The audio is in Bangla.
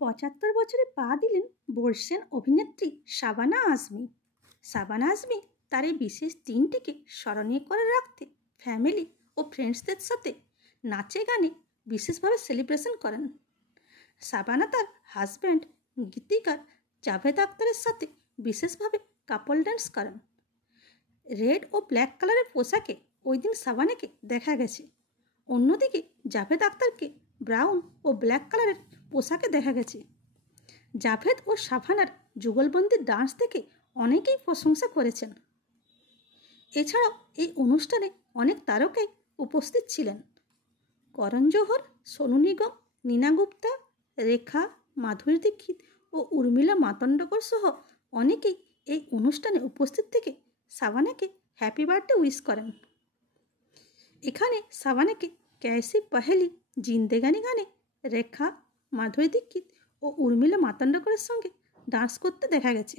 ৭৫ বছরে পা দিলেন বর্ষিয়ান অভিনেত্রী শাবানা আজমি। শাবানা আজমি তার এই বিশেষ দিনটিকে স্মরণীয় করে রাখতে ফ্যামিলি ও ফ্রেন্ডসদের সাথে নাচে গানে বিশেষভাবে সেলিব্রেশন করেন। শাবানা তার হাজব্যান্ড গীতিকার জাভেদ আখতারের সাথে বিশেষভাবে কাপল ড্যান্স করেন। রেড ও ব্ল্যাক কালারের পোশাকে ওই দিন শাবানাকে দেখা গেছে। অন্যদিকে জাভেদ আখতারকে ব্রাউন ও ব্ল্যাক কালারের পোশাকে দেখা গেছে। জাভেদ ও শাবানার যুগলবন্দি ডান্স দেখে অনেকেই প্রশংসা করেছেন। এছাড়াও এই অনুষ্ঠানে অনেক তারকাই উপস্থিত ছিলেন। করণ জোহর, সোনু নিগম, নীনা গুপ্তা, রেখা, মাধুরী দীক্ষিত ও উর্মিলা মাতন্ডকর সহ অনেকেই এই অনুষ্ঠানে উপস্থিত থেকে শাবানাকে হ্যাপি বার্থডে উইশ করেন। এখানে শাবানাকে ক্যাসি পহেলি জিন্দেগানি গানে রেখা, মাধুরী দীক্ষিত ও উর্মিলা মাতন্ডকরের সঙ্গে ডান্স করতে দেখা গেছে।